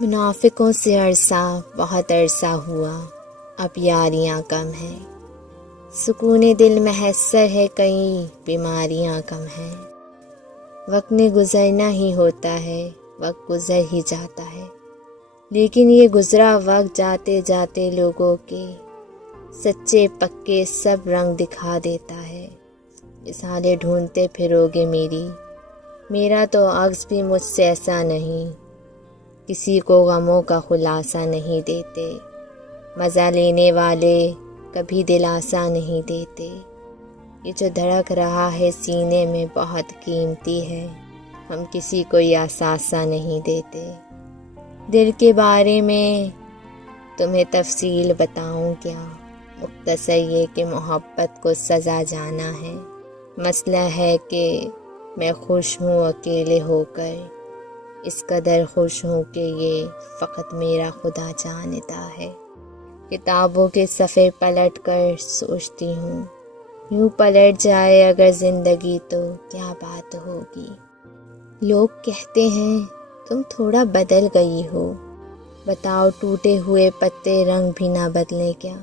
منافقوں سے عرصہ بہت عرصہ ہوا، اب یاریاں کم ہیں، سکون دل میسر ہے، کئی بیماریاں کم ہیں۔ وقت نے گزرنا ہی ہوتا ہے، وقت گزر ہی جاتا ہے، لیکن یہ گزرا وقت جاتے جاتے لوگوں کے سچے پکے سب رنگ دکھا دیتا ہے۔ مثالیں ڈھونڈتے پھرو گے میرا تو عکس بھی مجھ سے ایسا نہیں، کسی کو غموں کا خلاصہ نہیں دیتے، مزہ لینے والے کبھی دلاسا نہیں دیتے۔ یہ جو دھڑک رہا ہے سینے میں بہت قیمتی ہے، ہم کسی کو یہ احساسہ نہیں دیتے۔ دل کے بارے میں تمہیں تفصیل بتاؤں کیا، مختصر یہ کہ محبت کو سزا جانا ہے۔ مسئلہ ہے کہ میں خوش ہوں اکیلے ہو کر، اس قدر خوش ہوں کہ یہ فقط میرا خدا جانتا ہے۔ کتابوں کے صفحے پلٹ کر سوچتی ہوں، یوں پلٹ جائے اگر زندگی تو کیا بات ہوگی۔ لوگ کہتے ہیں تم تھوڑا بدل گئی ہو، بتاؤ ٹوٹے ہوئے پتے رنگ بھی نہ بدلے کیا؟